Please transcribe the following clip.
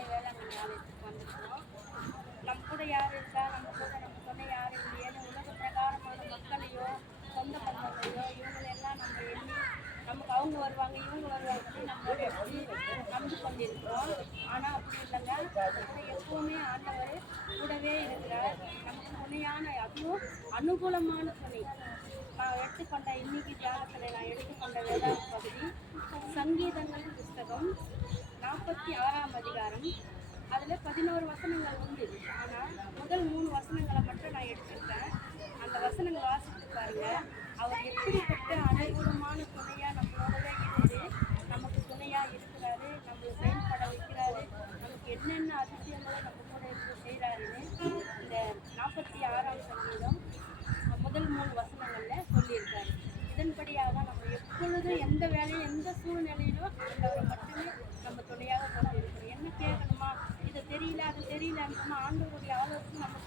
சென்னை வேளாங்கண்ணி ஆலயத்துக்கு வந்திருக்கிறோம். நம்ம கூட யார் இருக்கா, நம்ம கூட நம்ம துணை யார் இல்லையேன்னு உலக பிரகாரமான மக்களையோ சொந்த பந்தங்களையோ இவங்களெல்லாம் நம்ம எண்ணி நமக்கு அவங்க வருவாங்க இவங்க வருவாங்கன்னு நம்ம நினச்சி நம்பி கொண்டிருக்கிறோம். ஆனால் அப்படி இல்லைங்க, அது கூட எப்பவுமே ஆண்டவர் கூடவே இருக்கிறார். நமக்கு துணையான அதுவும் அனுகூலமான துணை. நான் எடுத்துக்கொண்ட இன்னைக்கு தியானத்தில் நான் எடுத்துக்கொண்ட வேதாந்த பகுதி சங்கீதங்கள் புஸ்தகம் 46ஆம் அதிகாரம். அதில் 11 வசனங்கள் உண்டு. ஆனால் முதல் 3 வசனங்களை மட்டும் நான் எடுத்துருக்கேன். அந்த வசனங்கள் வாசித்து பாருங்க. அவர் எப்படிப்பட்ட அனுகூலமான துணையாக நம்மளோடவே இருந்து நமக்கு துணையாக இருக்கிறாரு, நம்மளை செயல்பட வைக்கிறாரு, நமக்கு என்னென்ன அதிசயங்களை நம்ம கூட இருந்து செய்கிறாருன்னு இந்த 46ஆம் சங்கீதம் முதல் 3 வசனங்களில் சொல்லியிருக்காரு. இதன்படியாக நம்ம எப்பொழுதும் எந்த வேலையும் எந்த சூழ்நிலையிலும் ஆண்டவரை மட்டுமே நம்ம துணையாக கொண்டு இருக்கிறோம். என்ன கேட்கணுமா, இது தெரியல அது தெரியலன்றோமா, ஆண்டவருடைய ஆலோசனை நம்ம